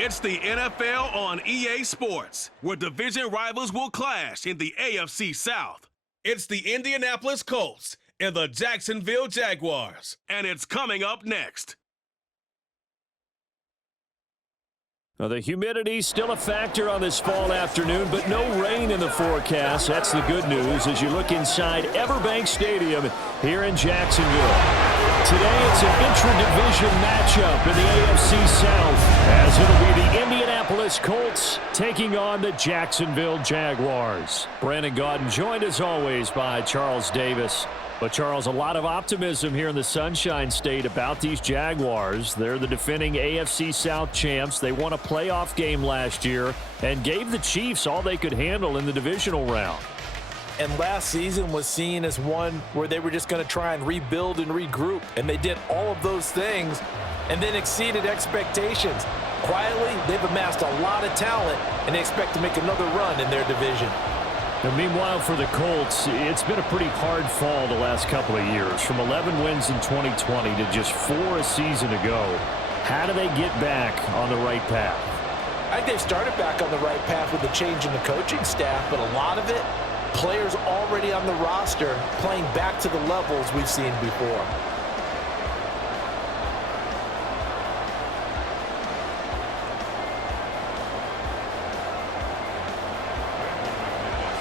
It's the NFL on EA Sports, where division rivals will clash in the AFC South. It's the Indianapolis Colts and the Jacksonville Jaguars, and it's coming up next. Well, the humidity's still a factor on this fall afternoon, but no rain in the forecast. That's the good news as you look inside Everbank Stadium here in Jacksonville. Today, it's an intra-division matchup in the AFC South, as it'll be the Indianapolis Colts taking on the Jacksonville Jaguars. Brandon Gaudin joined, as always, by Charles Davis. But, Charles, a lot of optimism here in the Sunshine State about these Jaguars. They're the defending AFC South champs. They won a playoff game last year and gave the Chiefs all they could handle in the divisional round. And last season was seen as one where they were just going to try and rebuild and regroup. And they did all of those things and then exceeded expectations. Quietly, they've amassed a lot of talent, and they expect to make another run in their division. And meanwhile, for the Colts, it's been a pretty hard fall the last couple of years. From 11 wins in 2020 to just 4 a season ago. How do they get back on the right path? I think they've started back on the right path with the change in the coaching staff, but a lot of it, players already on the roster playing back to the levels we've seen before.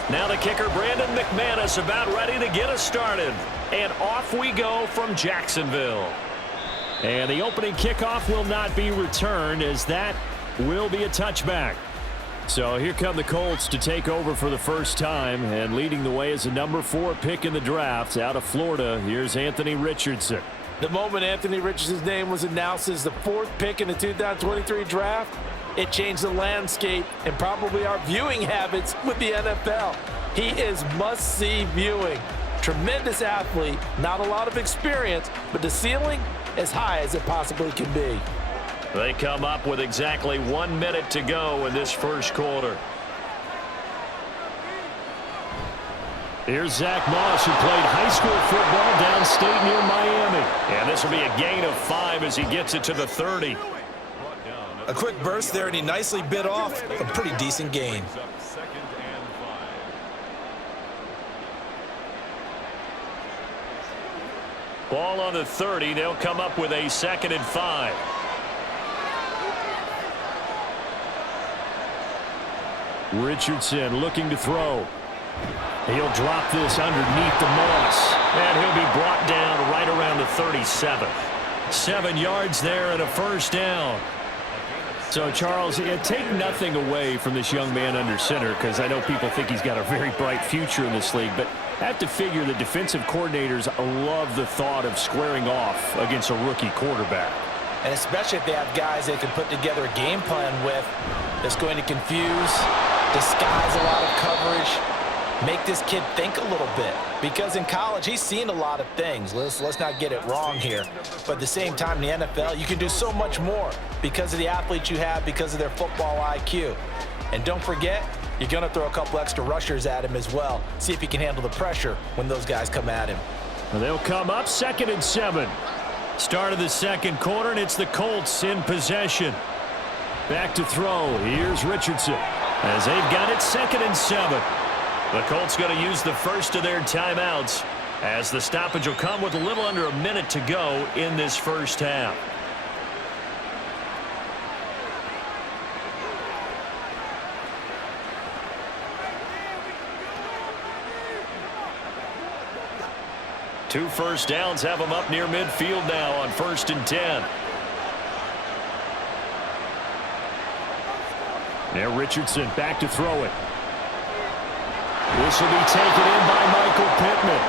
Now the kicker, Brandon McManus, about ready to get us started. And off we go from Jacksonville. And the opening kickoff will not be returned, as that will be a touchback. So here come the Colts to take over for the first time, and leading the way is a number 4 pick in the draft out of Florida. Here's Anthony Richardson. The moment Anthony Richardson's name was announced as the 4th pick in the 2023 draft, it changed the landscape and probably our viewing habits with the NFL. He is must-see viewing. Tremendous athlete, not a lot of experience, but the ceiling as high as it possibly can be. They come up with exactly 1 minute to go in this first quarter. Here's Zach Moss, who played high school football downstate near Miami. And this will be a gain of 5 as he gets it to the 30. A quick burst there, and he nicely bit off a pretty decent gain. Ball on the 30. They'll come up with a 2nd and 5. Richardson looking to throw. He'll drop this underneath the Moss, and he'll be brought down right around the 37. 7 yards there and a first down. So, Charles, take nothing away from this young man under center, because I know people think he's got a very bright future in this league, but I have to figure the defensive coordinators love the thought of squaring off against a rookie quarterback. And especially if they have guys they can put together a game plan with that's going to confuse, disguise a lot of coverage, make this kid think a little bit. Because in college, he's seen a lot of things. Let's not get it wrong here. But at the same time, in the NFL, you can do so much more because of the athletes you have, because of their football IQ. And don't forget, you're going to throw a couple extra rushers at him as well. See if he can handle the pressure when those guys come at him. Well, they'll come up 2nd and 7. Start of the second quarter, and it's the Colts in possession. Back to throw. Here's Richardson as they've got it 2nd and 7. The Colts going to use the first of their timeouts as the stoppage will come with a little under a minute to go in this first half. Two first downs have them up near midfield now on 1st and 10. Now Richardson back to throw it. This will be taken in by Michael Pittman.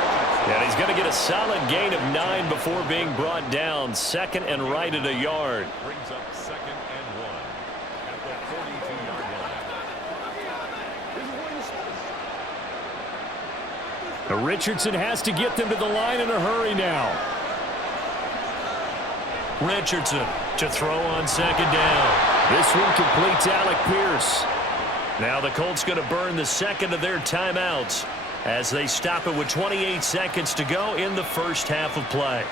And he's going to get a solid gain of 9 before being brought down. 2nd and right at a yard. Brings up 2nd and 1 at the 42-yard line. Now Richardson has to get them to the line in a hurry now. Richardson to throw on 2nd down. This one complete to Alec Pierce. Now the Colts going to burn the 2nd of their timeouts as they stop it with 28 seconds to go in the first half of play.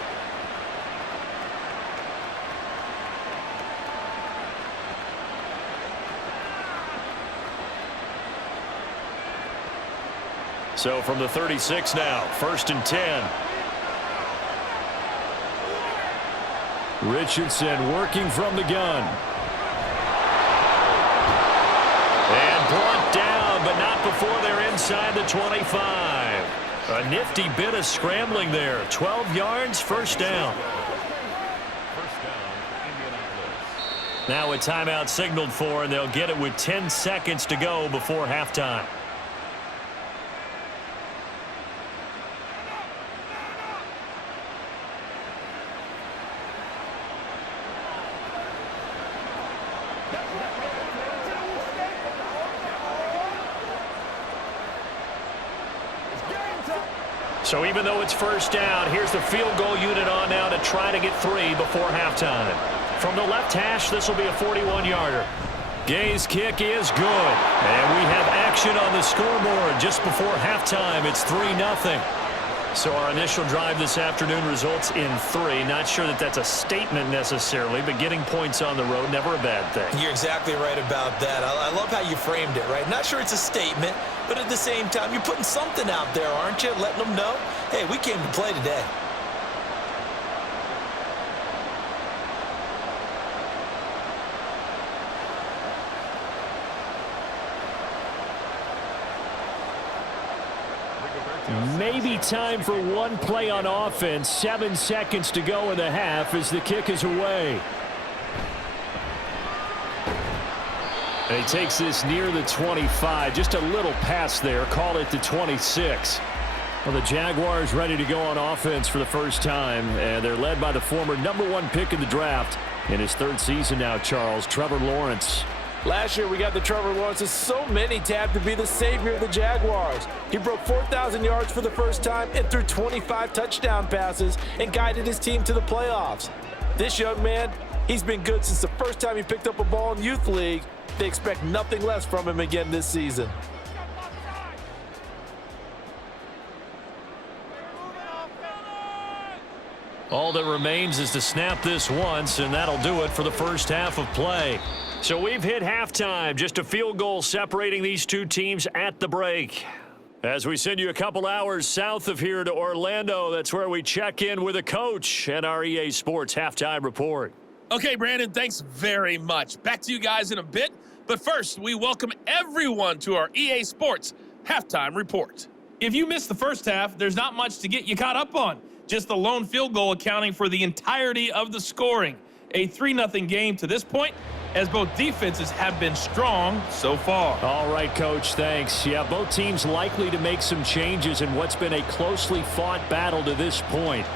So from the 36 now, 1st and 10. Richardson working from the gun. And brought down, but not before they're inside the 25. A nifty bit of scrambling there. 12 yards, 1st down. First down, Indianapolis. Now a timeout signaled for, and they'll get it with 10 seconds to go before halftime. So even though it's 1st down, here's the field goal unit on now to try to get 3 before halftime. From the left hash, this will be a 41-yarder. Gay's kick is good. And we have action on the scoreboard just before halftime. It's 3-0. So our initial drive this afternoon results in 3. Not sure that that's a statement necessarily, but getting points on the road, never a bad thing. You're exactly right about that. I love how you framed it, right? Not sure it's a statement, but at the same time, you're putting something out there, aren't you? Letting them know, hey, we came to play today. Maybe time for one play on offense. 7 seconds to go in the half as the kick is away. And he takes this near the 25. Just a little pass there. Call it the 26. Well, the Jaguars ready to go on offense for the first time. And they're led by the former #1 pick in the draft. In his 3rd season now, Charles, Trevor Lawrence. Last year, we got the Trevor Lawrences. So many tabbed to be the savior of the Jaguars. He broke 4,000 yards for the first time and threw 25 touchdown passes and guided his team to the playoffs. This young man, he's been good since the first time he picked up a ball in Youth League. They expect nothing less from him again this season. All that remains is to snap this once, and that'll do it for the first half of play. So we've hit halftime, just a field goal separating these two teams at the break. As we send you a couple hours south of here to Orlando, that's where we check in with a coach and our EA Sports Halftime Report. Okay, Brandon, thanks very much. Back to you guys in a bit. But first, we welcome everyone to our EA Sports Halftime Report. If you missed the first half, there's not much to get you caught up on. Just the lone field goal accounting for the entirety of the scoring. A 3-0 game to this point, as both defenses have been strong so far. All right, Coach, thanks. Yeah, both teams likely to make some changes in what's been a closely fought battle to this point.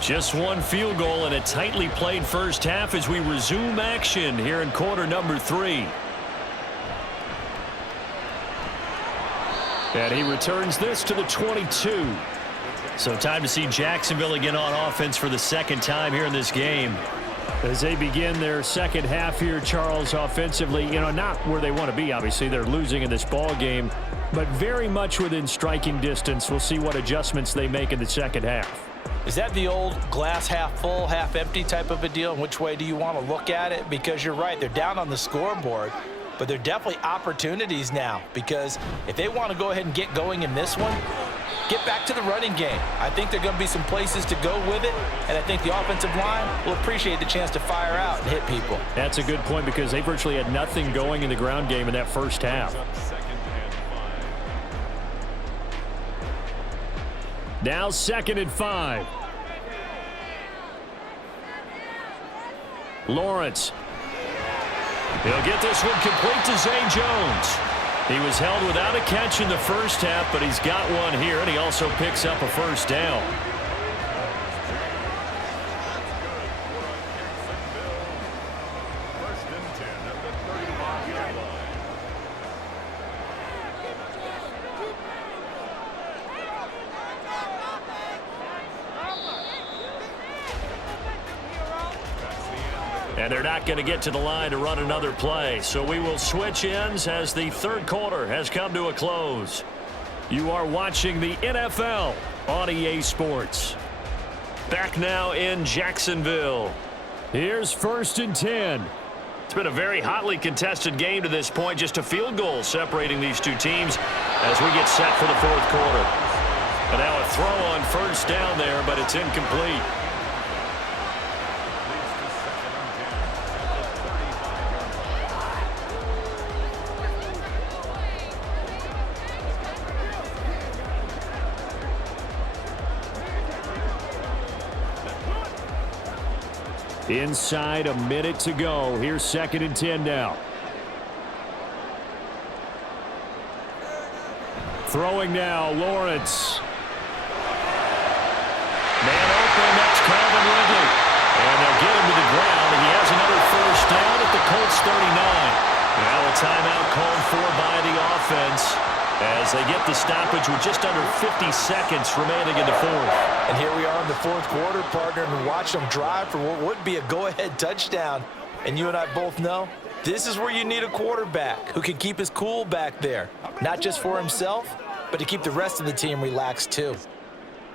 Just one field goal and a tightly played first half as we resume action here in quarter number 3. And he returns this to the 22. So time to see Jacksonville again on offense for the second time here in this game. As they begin their second half here, Charles, offensively, not where they want to be, obviously. They're losing in this ball game, but very much within striking distance. We'll see what adjustments they make in the second half. Is that the old glass half full, half empty type of a deal? And which way do you want to look at it? Because you're right, they're down on the scoreboard, but they're definitely opportunities now. Because if they want to go ahead and get going in this one, get back to the running game. I think there are going to be some places to go with it, and I think the offensive line will appreciate the chance to fire out and hit people. That's a good point because they virtually had nothing going in the ground game in that first half. Now 2nd and 5. Lawrence. He'll get this one complete to Zay Jones. He was held without a catch in the first half, but he's got one here, and he also picks up a first down. And they're not going to get to the line to run another play. So we will switch ends as the third quarter has come to a close. You are watching the NFL on EA Sports. Back now in Jacksonville. Here's 1st and 10. It's been a very hotly contested game to this point. Just a field goal separating these two teams as we get set for the fourth quarter. And now a throw on 1st down there, but it's incomplete. Inside a minute to go. Here's 2nd and 10 now. Throwing now, Lawrence. Man open, that's Calvin Ridley. And they'll get him to the ground, and he has another 1st down at the Colts 39. Now a timeout called for by the offense as they get the stoppage with just under 50 seconds remaining in the fourth. And here we are in the fourth quarter, partner, and watch them drive for what would be a go-ahead touchdown. And you and I both know this is where you need a quarterback who can keep his cool back there, not just for himself, but to keep the rest of the team relaxed too.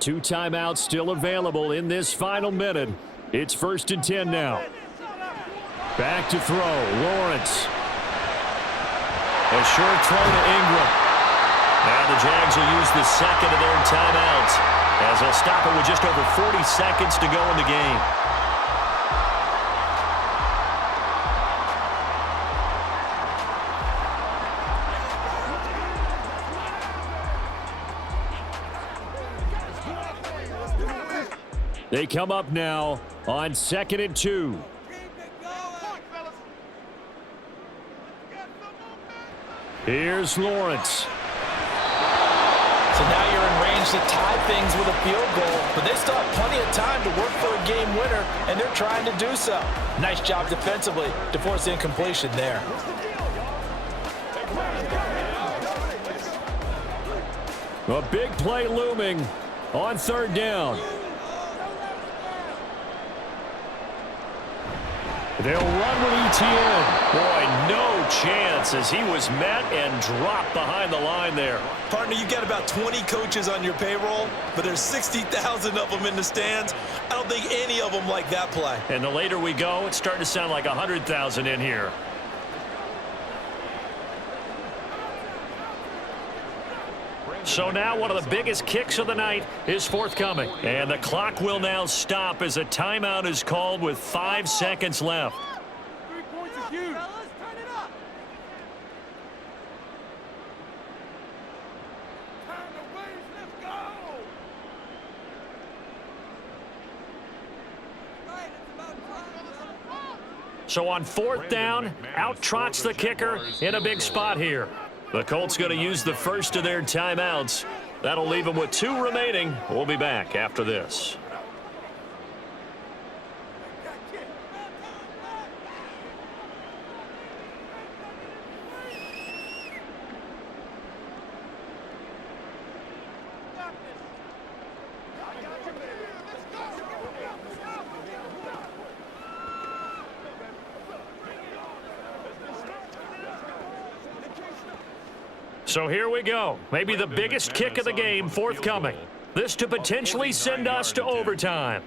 2 timeouts still available in this final minute. It's 1st and 10 now. Back to throw, Lawrence. A short throw to Ingram. Now the Jags will use the second of their timeouts as they'll stop it with just over 40 seconds to go in the game. They come up now on 2nd and 2. Here's Lawrence. So now you're in range to tie things with a field goal, but they still have plenty of time to work for a game winner, and they're trying to do so. Nice job defensively to force the incompletion there. A big play looming on 3rd down. They'll run with ETN. Boy, no chance as he was met and dropped behind the line there. Partner, you got about 20 coaches on your payroll, but there's 60,000 of them in the stands. I don't think any of them like that play. And the later we go, it's starting to sound like 100,000 in here. So now one of the biggest kicks of the night is forthcoming. And the clock will now stop as a timeout is called with 5 seconds left. 3 points is huge. Let's turn it up. Turn the waves, let's go. Right, it's about time. So on 4th down, out trots the kicker in a big spot here. The Colts going to use the first of their timeouts. That'll leave them with 2 remaining. We'll be back after this. So here we go. Maybe the biggest kick of the game forthcoming. This to potentially send us to overtime.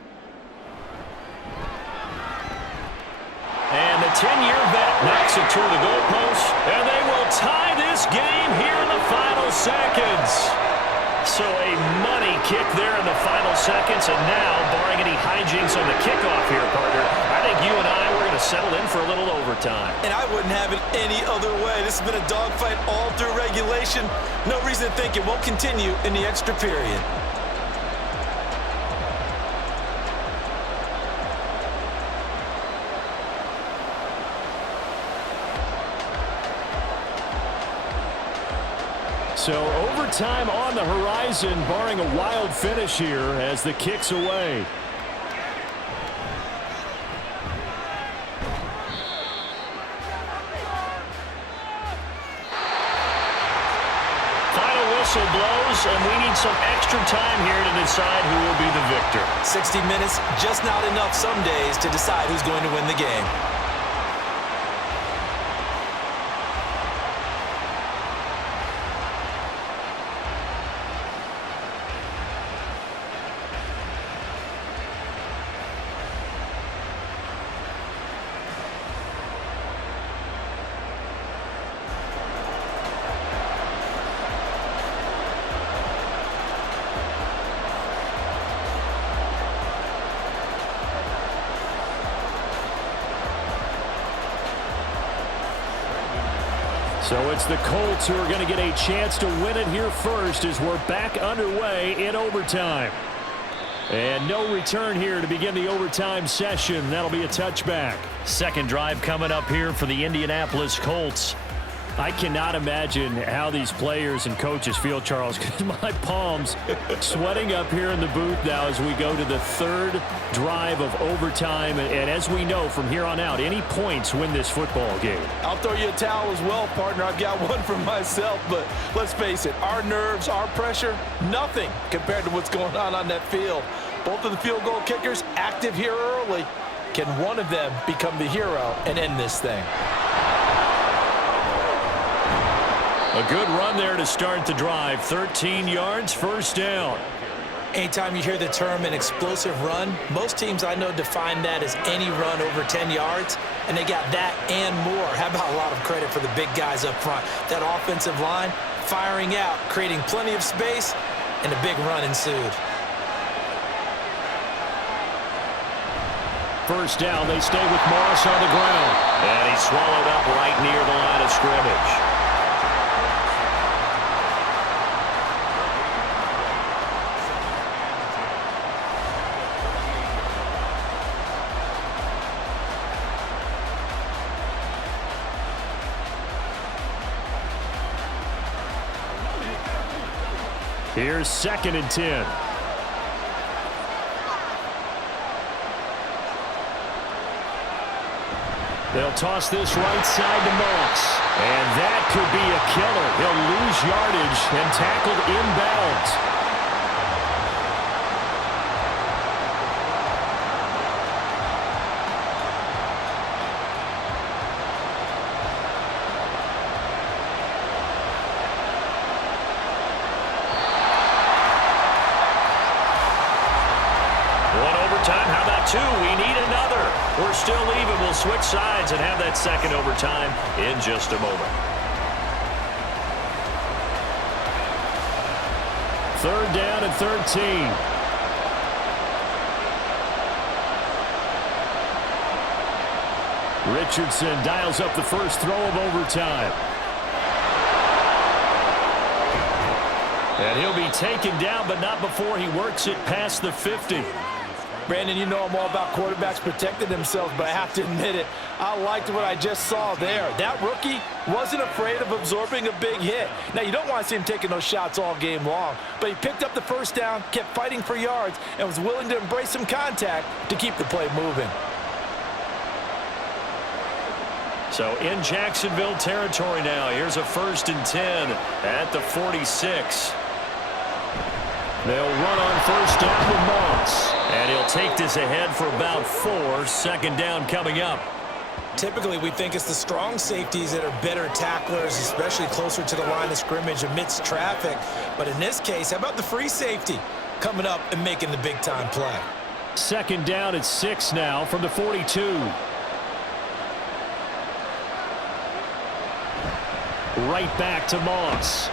And the 10-year vet knocks it to the goalpost, and they will tie this game here in the final seconds. So a money kick there in the final seconds, and now, barring any hijinks on the kickoff here, partner, I think you and I, we're going to settle in for a little overtime. And I wouldn't have it any other way. This has been a dogfight all through regulation. No reason to think it won't continue in the extra period. So overtime on the horizon, barring a wild finish here as the kick's away. Final whistle blows, and we need some extra time here to decide who will be the victor. 60 minutes, just not enough some days to decide who's going to win the game. So it's the Colts who are going to get a chance to win it here first as we're back underway in overtime. And no return here to begin the overtime session. That'll be a touchback. Second drive coming up here for the Indianapolis Colts. I cannot imagine how these players and coaches feel, Charles, because my palms sweating up here in the booth now as we go to the third drive of overtime. And as we know from here on out, any points win this football game. I'll throw you a towel as well, partner. I've got one for myself, but let's face it, our nerves, our pressure, nothing compared to what's going on that field. Both of the field goal kickers active here early. Can one of them become the hero and end this thing? A good run there to start the drive. 13 yards, first down. Anytime you hear the term an explosive run, most teams I know define that as any run over 10 yards, and they got that and more. How about a lot of credit for the big guys up front? That offensive line firing out, creating plenty of space, and a big run ensued. First down, they stay with Moss on the ground. And he's swallowed up right near the line of scrimmage. Here's 2nd and 10. They'll toss this right side to Moss. And that could be a killer. He'll lose yardage and tackled inbounds. How about 2? We need another. We're still even. We'll switch sides and have that second overtime in just a moment. Third down and 13. Richardson dials up the first throw of overtime. And he'll be taken down, but not before he works it past the 50. Brandon, you know I'm all about quarterbacks protecting themselves, but I have to admit it, I liked what I just saw there. That rookie wasn't afraid of absorbing a big hit. Now, you don't want to see him taking those shots all game long, but he picked up the first down, kept fighting for yards, and was willing to embrace some contact to keep the play moving. So in Jacksonville territory now, here's a 1st and 10 at the 46. They'll run on first down with Moss. And he'll take this ahead for about 4. 2nd down coming up. Typically, we think it's the strong safeties that are better tacklers, especially closer to the line of scrimmage amidst traffic. But in this case, how about the free safety coming up and making the big-time play? 2nd down at 6 now from the 42. Right back to Moss.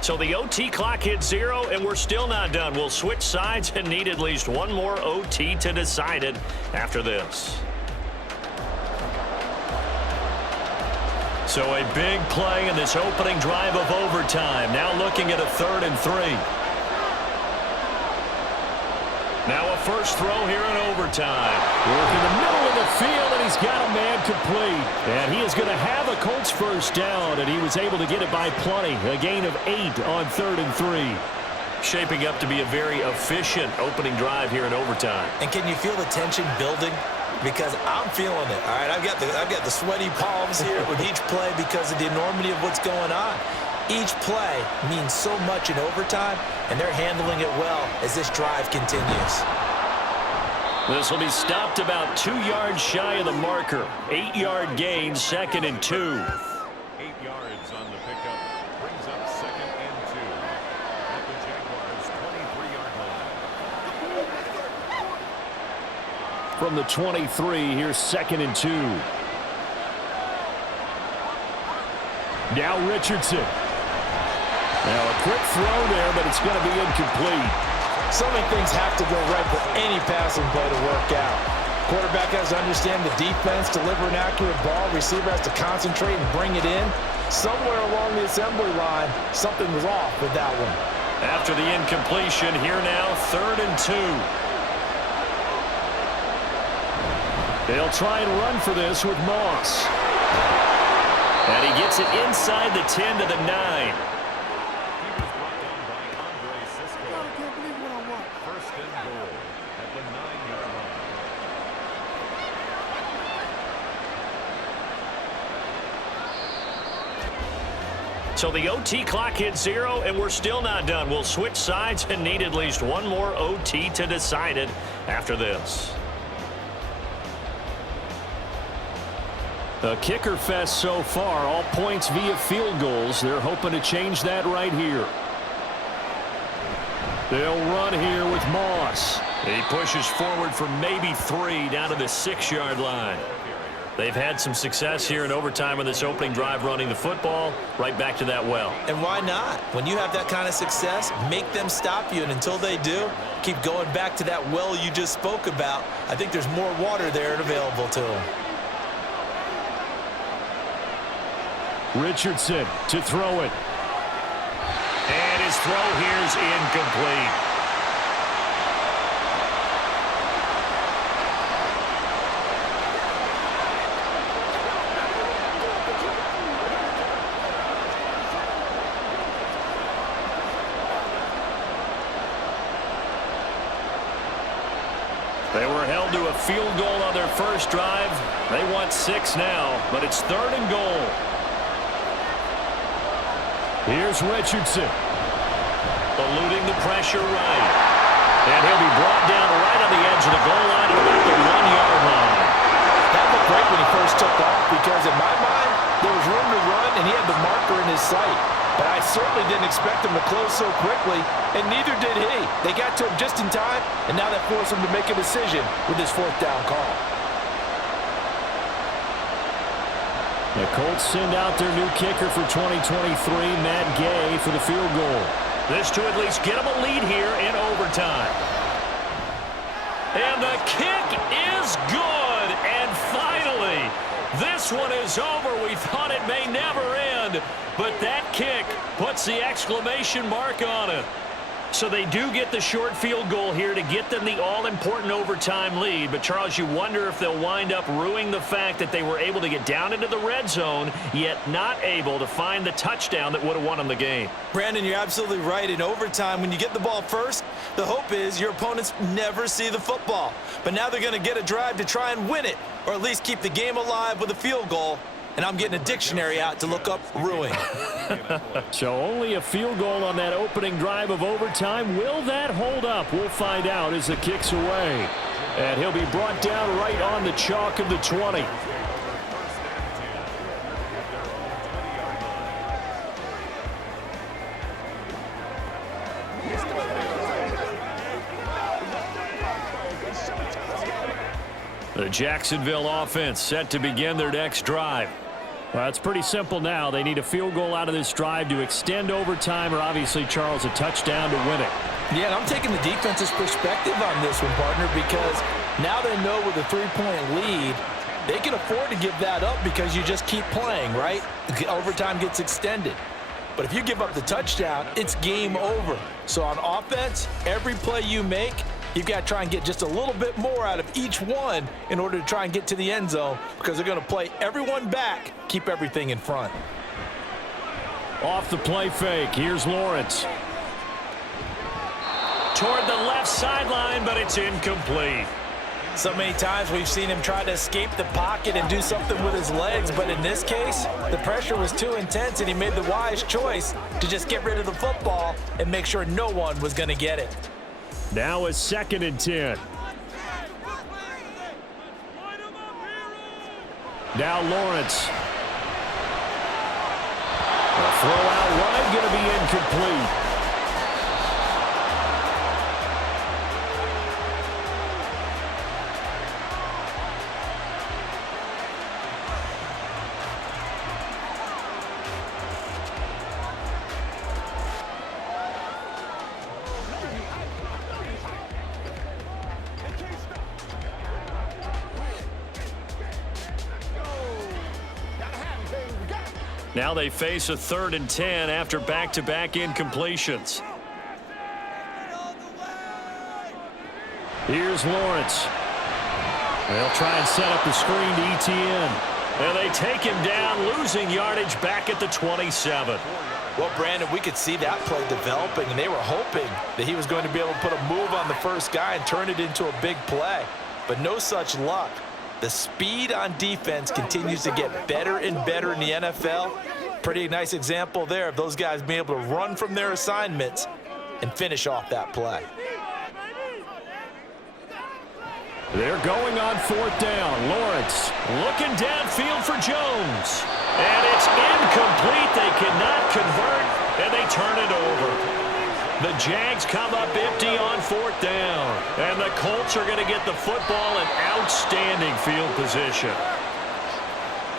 So the OT clock hits 0, and we're still not done. We'll switch sides and need at least one more OT to decide it after this. So a big play in this opening drive of overtime. Now looking at a 3rd and 3. Now a first throw here in overtime. Work in the middle of the field, and he's got a man complete. And he is going to have a Colts first down, and he was able to get it by plenty. A gain of 8 on 3rd and 3. Shaping up to be a very efficient opening drive here in overtime. And can you feel the tension building? Because I'm feeling it. All right, I've got the sweaty palms here with each play because of the enormity of what's going on. Each play means so much in overtime, and they're handling it well as this drive continues. This will be stopped about 2 yards shy of the marker. 8-yard gain, 2nd and 2. 8 yards on the pickup. Brings up 2nd and 2. At the Jaguars' 23-yard line. From the 23, here's 2nd and 2. Now Richardson. Now a quick throw there, but it's going to be incomplete. So many things have to go right for any passing play to work out. Quarterback has to understand the defense, deliver an accurate ball. Receiver has to concentrate and bring it in. Somewhere along the assembly line, something was off with that one. After the incompletion, here now, 3rd and 2. They'll try and run for this with Moss. And he gets it inside the 10 to the 9. So the OT clock hits 0, and we're still not done. We'll switch sides and need at least one more OT to decide it after this. A kicker fest so far, all points via field goals. They're hoping to change that right here. They'll run here with Moss. He pushes forward for maybe 3 down to the 6-yard line. They've had some success here in overtime on this opening drive running the football. Right back to that well. And why not? When you have that kind of success, make them stop you. And until they do, keep going back to that well you just spoke about. I think there's more water there and available to them. Richardson to throw it. And his throw here's incomplete. They were held to a field goal on their first drive. They want 6 now, but it's 3rd and goal. Here's Richardson. Eluding the pressure right. And he'll be brought down right on the edge of the goal line at about the 1-yard line. That looked great when he first took off because in my mind, there was room to run and he had the marker in his sight. But I certainly didn't expect him to close so quickly, and neither did he. They got to him just in time, and now that forced him to make a decision with his 4th down call. The Colts send out their new kicker for 2023, Matt Gay, for the field goal. This to at least get them a lead here in overtime. And the kick is good. And finally, this one is over. We thought it may never end, but that kick puts the exclamation mark on it. So they do get the short field goal here to get them the all-important overtime lead. But, Charles, you wonder if they'll wind up ruining the fact that they were able to get down into the red zone, yet not able to find the touchdown that would have won them the game. Brandon, you're absolutely right. In overtime, when you get the ball first, the hope is your opponents never see the football. But now they're going to get a drive to try and win it, or at least keep the game alive with a field goal. And I'm getting a dictionary out to look up ruin. So only a field goal on that opening drive of overtime. Will that hold up? We'll find out as the kick's away. And he'll be brought down right on the chalk of the 20. The Jacksonville offense set to begin their next drive. Well, it's pretty simple now. They need a field goal out of this drive to extend overtime, or obviously, Charles, a touchdown to win it. Yeah, and I'm taking the defense's perspective on this one, partner, because now they know with a 3-point lead, they can afford to give that up because you just keep playing, right? Overtime gets extended. But if you give up the touchdown, it's game over. So on offense, every play you make, You've got to try and get just a little bit more out of each one in order to try and get to the end zone because they're going to play everyone back, keep everything in front. Off the play fake, here's Lawrence. Toward the left sideline, but it's incomplete. So many times we've seen him try to escape the pocket and do something with his legs, but in this case, the pressure was too intense and he made the wise choice to just get rid of the football and make sure no one was going to get it. Now a 2nd and 10. Now Lawrence. A throw out wide, going to be incomplete. Now they face a 3rd and 10 after back-to-back incompletions. Here's Lawrence. They'll try and set up the screen to ETN. And they take him down, losing yardage back at the 27. Well, Brandon, we could see that play developing, and they were hoping that he was going to be able to put a move on the first guy and turn it into a big play. But no such luck. The speed on defense continues to get better and better in the NFL. Pretty nice example there of those guys being able to run from their assignments and finish off that play. They're going on 4th down. Lawrence looking downfield for Jones. And it's incomplete. They cannot convert, and they turn it over. The Jags come up empty on 4th down. And the Colts are going to get the football in outstanding field position.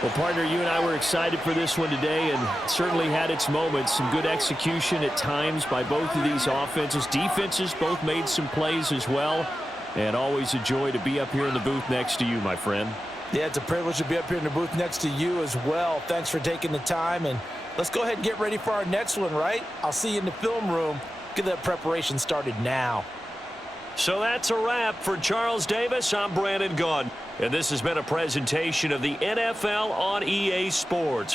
Well, partner, you and I were excited for this one today, and it certainly had its moments. Some good execution at times by both of these offenses. Defenses both made some plays as well. And always a joy to be up here in the booth next to you, my friend. Yeah, it's a privilege to be up here in the booth next to you as well. Thanks for taking the time, and let's go ahead and get ready for our next one, right? I'll see you in the film room. Get that preparation started now. So that's a wrap for Charles Davis. I'm Brandon Gaudin, and this has been a presentation of the NFL on EA Sports.